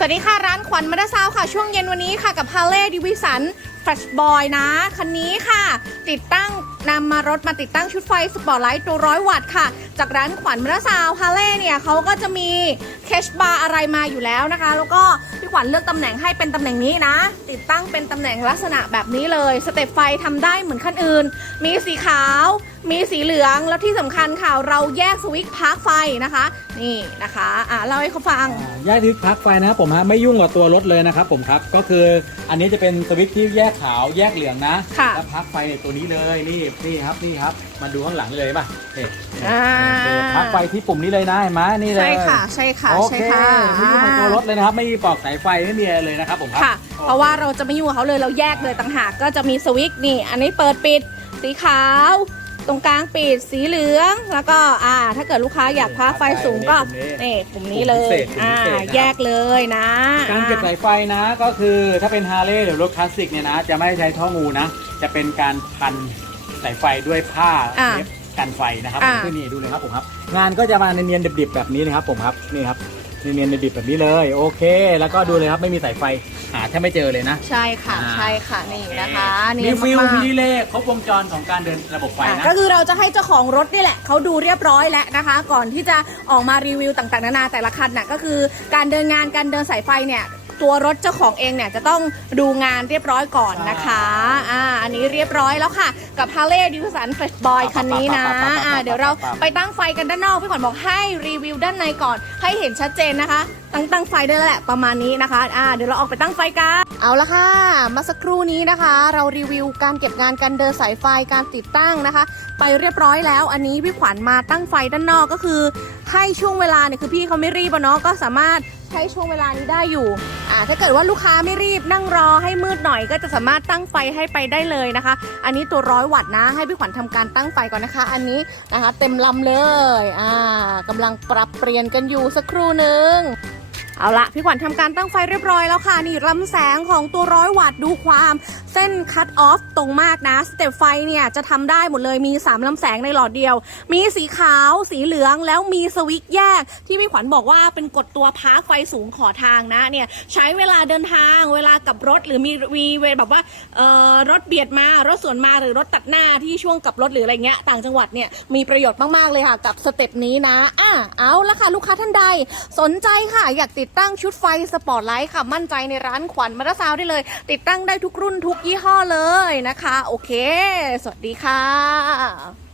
สวัสดีค่ะ ร้านขวัญมาดาซาวค่ะ ช่วงเย็นวันนี้ค่ะกับพาเล่ดิวิสันแฟลชบอยนะ คันนี้ค่ะ ติดตั้งนำมารถมาติดตั้งชุดไฟสปอร์ตไลท์ตัวร้อยวัตต์ค่ะ จากร้านขวัญมาดาซาว h a r l e y เนี่ยเขาก็จะมีเคชบาร์อะไรมาอยู่แล้วนะคะ แล้วก็พี่ขวัญเลือกตำแหน่งให้เป็นตำแหน่งนี้นะ ติดตั้งเป็นตำแหน่งลักษณะแบบนี้เลย สเต็ปไฟทำได้เหมือนคันอื่น มีสีขาว มีสีเหลือง แล้วที่สำคัญค่ะเราแยกสวิตช์พาร์คไฟนะคะ นี่นะคะอะเล่าให้เขาฟังอ่าแยกทิศปลั๊กไฟนะครับผมฮะไม่ยุ่งกับตัวรถเลยนะครับผมครับก็คืออันนี้จะเป็นสวิตช์ที่แยกขาวแยกเหลืองนะค่ะ แล้วปลั๊กไฟในตัวนี้เลยนี่นี่ครับนี่ครับ มาดูข้างหลังเลยป่ะนี่อ่านี่ปลั๊กไฟที่ปุ่มนี้เลยนะเห็นไหมนี่เลย ใช่ค่ะใช่ค่ะโอใช่เคค่ะไม่ยุ่งกับตัวรถเลยนะครับ ไม่มีปลอกสายไฟไม่มีอะไรเลยนะครับผมครับค่ะเพราะว่าเราจะไม่ยุ่งกับเขาเลยเราแยกเลยต่างหากก็จะมีสวิตช์นี่ อันนี้เปิดปิดสีขาว ตรงกลางปิดสีเหลือง แล้วก็อ่า ถ้าเกิดลูกค้าอยากพาไฟสูงก็นี่ปุ่มนี้เลยอ่าแยกเลยนะการเก็บสายไฟนะก็คือถ้าเป็นฮาร์เลย์หรือรถคลาสสิกเนี่ยนะ จะไม่ใช้ท่องูนะ จะเป็นการพัน สายไฟด้วยผ้าอ่าเทปกันไฟนะครับอ่าที่นี่ดูเลยครับผมครับ งานก็จะมาเนียนๆดิบๆแบบนี้นะครับผมครับนี่ครับเนียนๆดิบๆแบบนี้เลย โอเค แล้วก็ดูเลยครับไม่มีสายไฟหาแทบไม่เจอเลยนะ ใช่ค่ะอ่า ใช่ค่ะนี่นะคะนี่มีฟิลมากๆมีดีเลย์ครบวงจรของการเดินระบบไฟอะนะ ก็คือเราจะให้เจ้าของรถนี่แหละเขาดูเรียบร้อยแล้วนะคะ ก่อนที่จะออกมารีวิวต่างๆนานาแต่ละคันน่ะก็คือการเดินงานการเดินสายไฟเนี่ย ตัวรถเจ้าของเองเนี่ยจะต้องดูงานเรียบร้อยก่อนนะคะอ่าอันนี้เรียบร้อยแล้วค่ะ กับ h a r l e y d a v i d s o n Flash Boy คันนี้นะอ่าเดี๋ยวเราไปตั้งไฟกันด้านนอกพี่ขวัญบอกให้รีวิวด้านในก่อน ให้เห็นชัดเจนนะคะ ตั้งตั้งไฟได้แล้วแหละประมาณนี้นะคะอ่าเดี๋ยวเราออกไปตั้งไฟกันเอาละค่ะ มาสักครู่นี้นะคะ เรารีวิวการเก็บงานการเดินสายไฟการติดตั้งนะคะ ไปเรียบร้อยแล้ว อันนี้พี่ขวัญมาตั้งไฟด้านนอกก็คือ ให้ช่วงเวลาเนี่ยคือพี่เขาไม่รีบอะเนาะก็สามารถ ใช้ช่วงเวลานี้ได้อยู่อ่าถ้าเกิดว่าลูกค้าไม่รีบนั่งรอให้มืดหน่อยก็จะสามารถตั้งไฟให้ไปได้เลยนะคะ อันนี้ตัวร้อยวัตต์นะ ให้พี่ขวัญทำการตั้งไฟก่อนนะคะ อันนี้นะคะเต็มลำเลยอ่ากำลังปรับเปลี่ยนกันอยู่สักครู่หนึ่งเอาละพี่ขวัญทำการตั้งไฟเรียบร้อยแล้วค่ะ นี่ลำแสงของตัวร้อยวัตต์ดูความ ส้นคัตออฟตรงมากนะ สเต็ปไฟเนี่ยจะทำได้หมดเลยมี 3ลำแสงในหลอดเดียว มีสีขาวสีเหลืองแล้วมีสวิตช์แยก ที่พี่ขวัญบอกว่าเป็นกดตัวพาร์คไฟสูงขอทางนะเนี่ยใช้เวลาเดินทางเวลากับรถหรือมีมีเวลแบบว่าเอ่อรถเบียดมารถสวนมาหรือรถตัดหน้าที่ช่วงกับรถหรืออะไรเงี้ยต่างจังหวัดเนี่ยมีประโยชน์มากๆเลยค่ะ กับสเต็ปนี้นะอะเอาละค่ะลูกค้าท่านใด สนใจค่ะ อยากติดตั้งชุดไฟสปอร์ตไลท์ค่ะมั่นใจในร้านขวัญมาราซาวได้เลย ติดตั้งได้ทุกรุ่นทุกยี่ห้อเลยนะคะ โอเค สวัสดีค่ะ